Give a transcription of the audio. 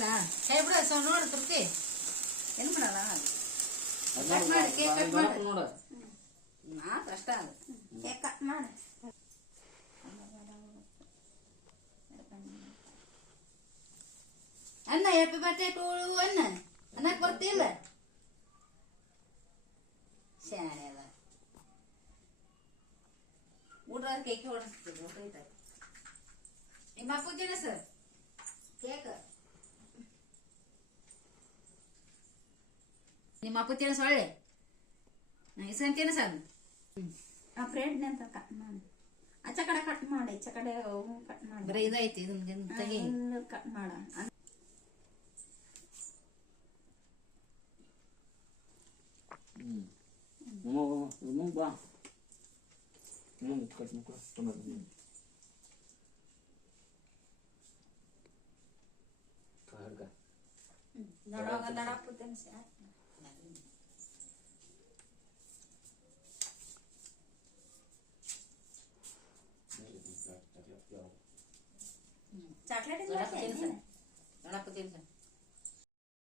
ಇಲ್ಲ ಕೈ ಬಿಡ ನೋಡು ತೃಪ್ತಿ ಏನು ಮಾಡಲ್ಲ ಕಟ್ ಮಾಡಿ ಕೇಕ್ ಕಟ್ ಮಾಡಿ ನೋಡು ನಾ ಕಷ್ಟ ಅದು ಕೇಕ್ ಕಟ್ ಮಾಡಿ ಅನ್ನ ಹ್ಯಾಪಿ ಬರ್ತ್ಡೇ ಟು ಅನ್ನ ಅನ್ನಕ್ಕೆ ಬರ್ತಿಲ್ಲ ಶಾಣೆ ಅದ ಊಟ ಕೇಕ್ ಹೊಡಿಸ್ತಿದ್ರು ಊಟ ಐತೆ ನಿಮ್ಮ ಅಪ್ಪುಜನ ಸರ್ ಕೇಕ್ ನಿಮ್ಮ ಅಪ್ಪುಜನ ಸೊಳ್ಳೆ ಇಸಂತೇನ ಸರ್ ಆ ಬ್ರೆಡ್ ಅಂತ ಕಟ್ ಮಾಡಿ ಆಚ ಕಡೆ ಕಟ್ ಮಾಡಿ ಈಚ ಕಡೆ ಕಟ್ ಮಾಡಿ ಬರೀ ಇದೈತಿ ಇದನ್ನ ತೆಗಿ ಕಟ್ ಮಾಡ ಬಾ ಕಟ್ ಮಾಡ್ಕೊ ಚಾಕ್ಲೇಟ್